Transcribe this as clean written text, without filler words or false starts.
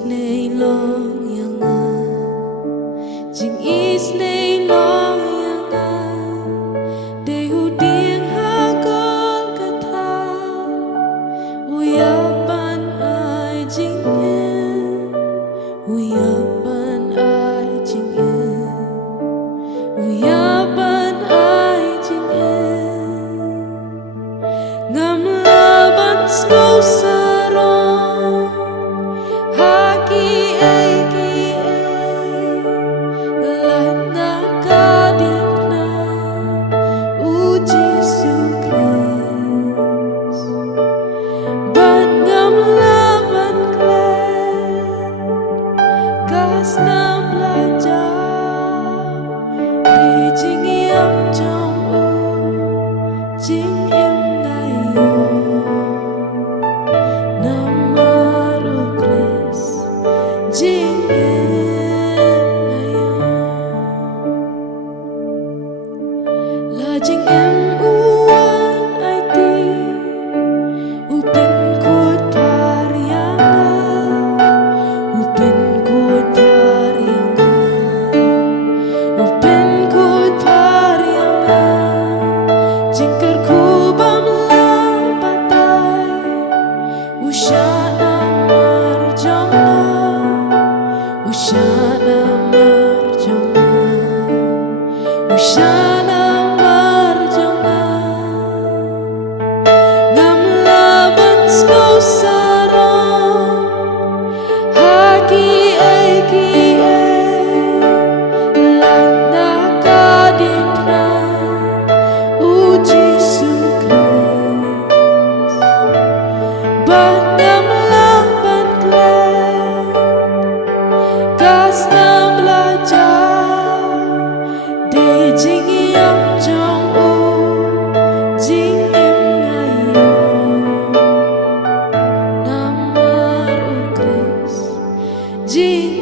is nay long yang jing is nay long yang de hu ding ha gol ka tha uyapan ai jing uyapan ai jing uyapan ai jing ngam laban snow sarong haki eki lana kadikna ujisu kris ban ngam laban klen kasna belajar di jing yam jong u jing em ngayo namaru kris jing em ngayo la jing em uan ai ti upin kut parianga upin kut parianga upin kut parianga jingker ku bamlang patai usyana marjona usyana marjona usyana marjona ngam laban snow sarong haki eki lana kadikna uji sukres ban ngam laban klen kasna belajar de jing yam jong u jing em ngayo namaru kris jing